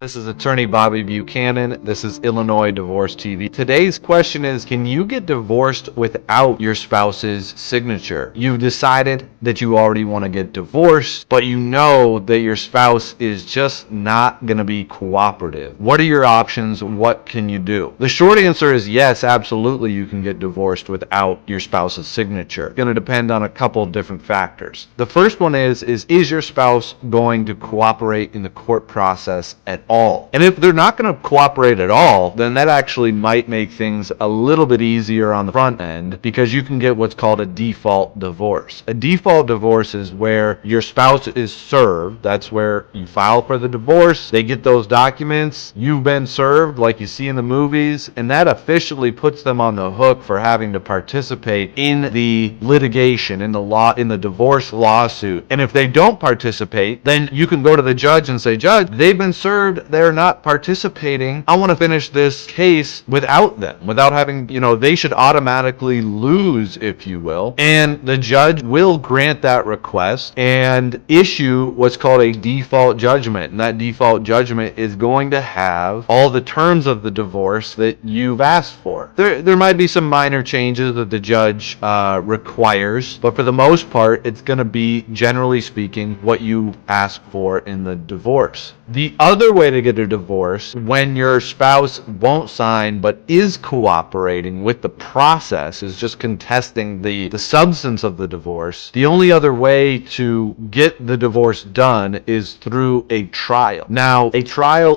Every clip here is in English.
This is attorney Bobby Buchanan. This is Illinois Divorce TV. Today's question is, can you get divorced without your spouse's signature? You've decided that you already want to get divorced, but you know that your spouse is just not going to be cooperative. What are your options? What can you do? The short answer is yes, absolutely you can get divorced without your spouse's signature. It's going to depend on a couple of different factors. The first one is your spouse going to cooperate in the court process at all? And if they're not going to cooperate at all, then that actually might make things a little bit easier on the front end, because you can get what's called a default divorce. A default divorce is where your spouse is served. That's where you file for the divorce, they get those documents, you've been served like you see in the movies, and that officially puts them on the hook for having to participate in the litigation, in the divorce lawsuit. And if they don't participate, then you can go to the judge and say, Judge, they've been served, they're not participating, I want to finish this case without them, without having, they should automatically lose, if you will. And the judge will grant that request and issue what's called a default judgment. And that default judgment is going to have all the terms of the divorce that you've asked for. There might be some minor changes that the judge requires, but for the most part, it's going to be, generally speaking, what you ask for in the divorce. The other way to get a divorce, when your spouse won't sign but is cooperating with the process, is just contesting the substance of the divorce, the only other way to get the divorce done is through a trial. Now, a trial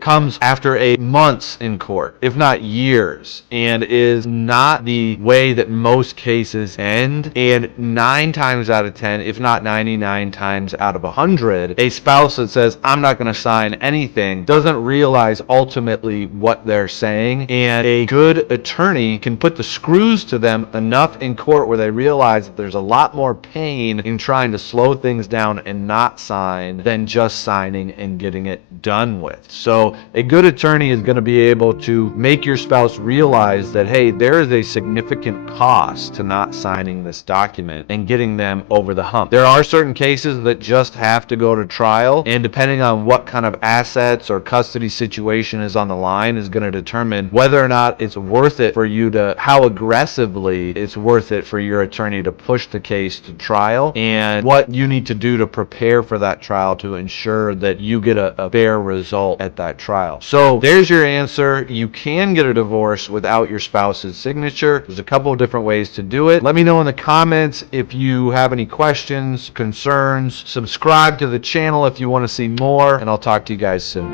comes after months in court, if not years, and is not the way that most cases end. And 9 times out of 10, if not 99 times out of 100, a spouse that says, I'm not going to sign anything, doesn't realize ultimately what they're saying, and a good attorney can put the screws to them enough in court where they realize that there's a lot more pain in trying to slow things down and not sign than just signing and getting it done with. So a good attorney is going to be able to make your spouse realize that, hey, there is a significant cost to not signing this document and getting them over the hump. There are certain cases that just have to go to trial, and depending on what kind of assets or custody situation is on the line is going to determine whether or not it's worth it for you to, how aggressively it's worth it for your attorney to push the case to trial, and what you need to do to prepare for that trial to ensure that you get a fair result at that trial. So there's your answer. You can get a divorce without your spouse's signature. There's a couple of different ways to do it. Let me know in the comments if you have any questions, concerns. Subscribe to the channel if you want to see more, and I'll talk to you guys soon.